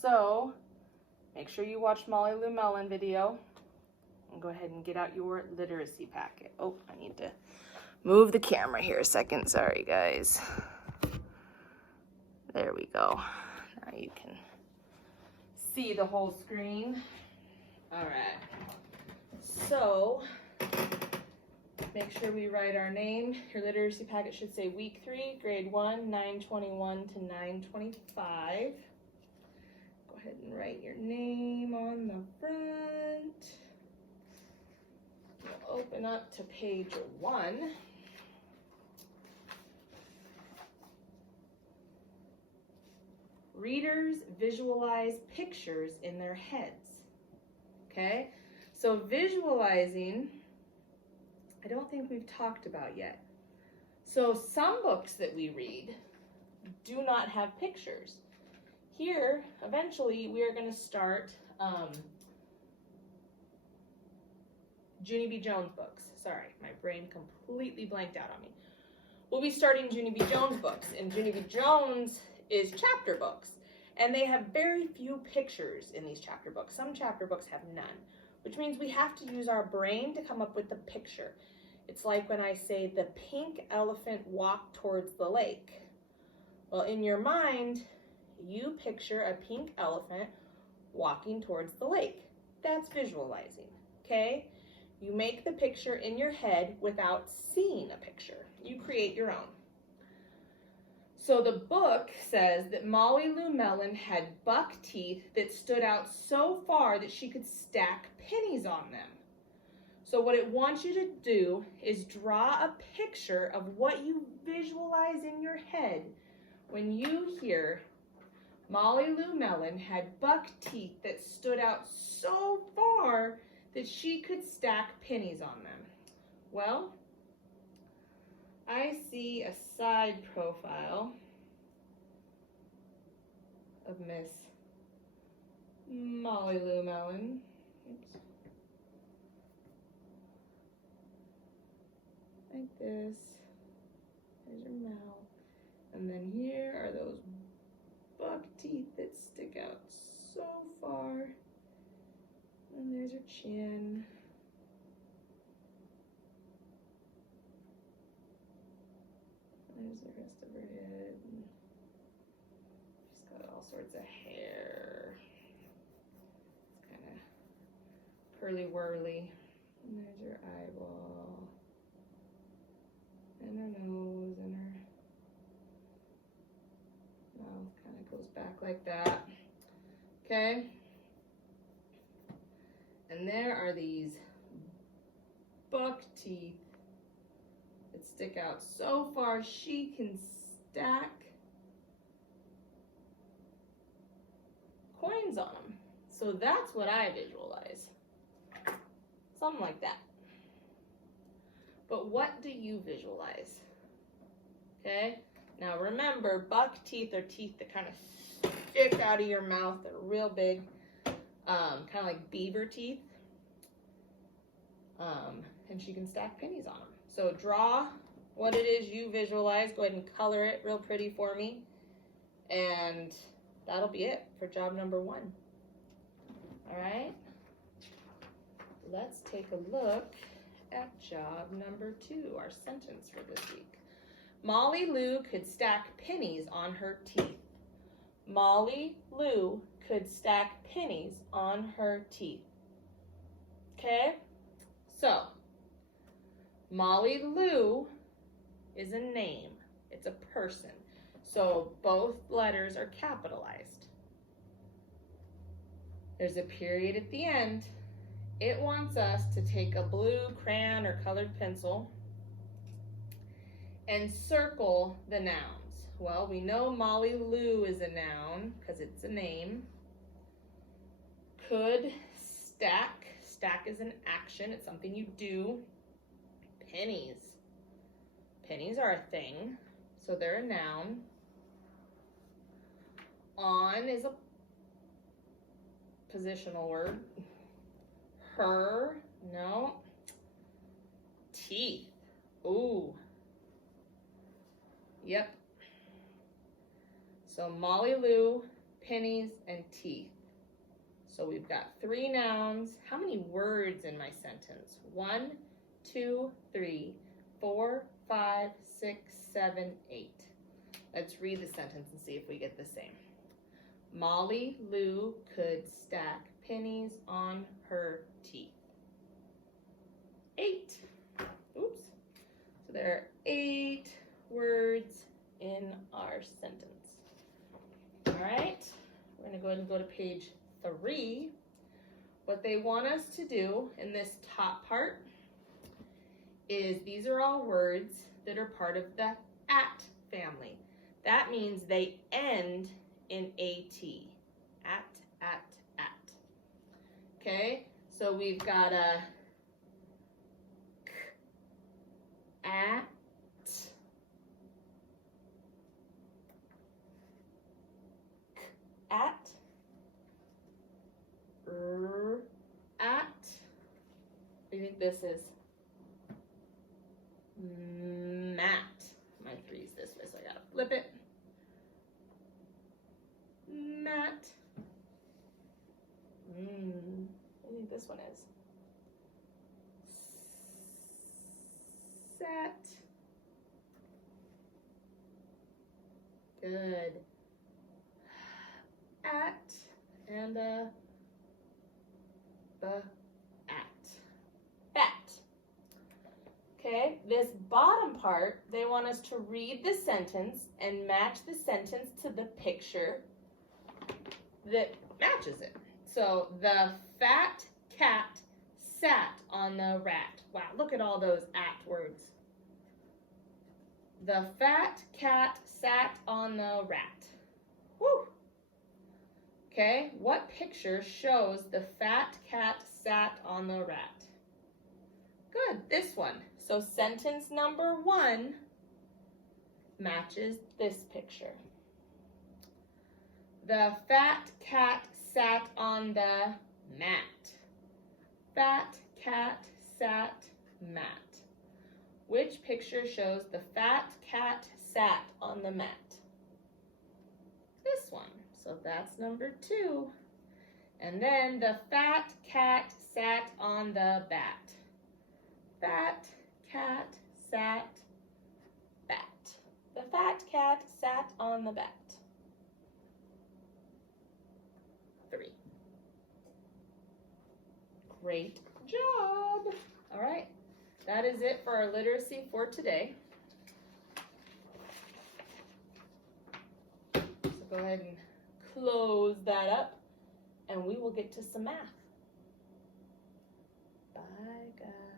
So make sure you watch Molly Lou Mellon video and go ahead and get out your literacy packet. Oh, I need to move the camera here a second. Sorry, guys. There we go. Now you can see the whole screen. All right. So make sure we write our name. Your literacy packet should say week 3, grade 1, 921 to 925. Go ahead and write your name on the front. We'll open up to page 1. Readers visualize pictures in their heads. Okay? So visualizing, I don't think we've talked about yet. So some books that we read do not have pictures. Here, eventually, we are going to start Junie B. Jones books. Sorry, my brain completely blanked out on me. We'll be starting Junie B. Jones books, and Junie B. Jones is chapter books, and they have very few pictures in these chapter books. Some chapter books have none, which means we have to use our brain to come up with the picture. It's like when I say the pink elephant walked towards the lake. Well, in your mind, you picture a pink elephant walking towards the lake. That's visualizing, okay? You make the picture in your head without seeing a picture. You create your own. So the book says that Molly Lou Mellon had buck teeth that stood out so far that she could stack pennies on them. So what it wants you to do is draw a picture of what you visualize in your head when you hear Molly Lou Mellon had buck teeth that stood out so far that she could stack pennies on them. Well, I see a side profile of Miss Molly Lou Mellon. Oops. Like this. There's her mouth. And then here are those buck teeth that stick out so far. And there's her chin. There's the rest of her head. She's got all sorts of hair. It's kind of curly-whirly. And there's her eyeball. And her nose and her mouth kind of goes back like that. Okay? And there are these buck teeth that stick out so far she can stack coins on them. So that's what I visualize. Something like that. But what do you visualize? Okay? Now remember, buck teeth are teeth that kind of stick out of your mouth. They're real big. Kind of like beaver teeth. And she can stack pennies on them. So draw what it is you visualize. Go ahead and color it real pretty for me. And that'll be it for job number 1. All right? Let's take a look at job number 2, our sentence for this week. Molly Lou could stack pennies on her teeth. Molly Lou could stack pennies on her teeth. Okay? So, Molly Lou is a name. It's a person. So both letters are capitalized. There's a period at the end. It wants us to take a blue crayon or colored pencil and circle the nouns. Well, we know Molly Lou is a noun because it's a name. Could stack. Stack is an action. It's something you do. Pennies. Pennies are a thing, so they're a noun. On is a positional word. Her, no. Teeth. Ooh. Yep. So Molly Lou pennies, and teeth. So we've got 3 nouns. How many words in my sentence? 1, 2, 3, 4, 5, 6, 7, 8. Let's read the sentence and see if we get the same. Molly Lou could stack pennies on her teeth. 8. Oops. So there are 8 words in our sentence. All right. We're going to go ahead and go to page 3. What they want us to do in this top part is these are all words that are part of the at family. That means they end in AT. At. Okay, so we've got a k, at, k, at, at. I think this is mat. My 3's this way, so I gotta flip it. Mat. I think this one is. Sat. Good. At and the at. Bat. Okay, this bottom part, they want us to read the sentence and match the sentence to the picture that matches it. So the fat cat sat on the rat. Wow, look at all those at words. The fat cat sat on the rat. Woo! Okay, what picture shows the fat cat sat on the rat? Good, this one. So sentence number 1 matches this picture. The fat cat sat on the mat. Fat cat sat mat. Which picture shows the fat cat sat on the mat? This one. So that's number 2. And then the fat cat sat on the bat. Fat cat sat bat. The fat cat sat on the bat. 3. Great job. All right, that is it for our literacy for today. So go ahead and close that up, and we will get to some math. Bye, guys.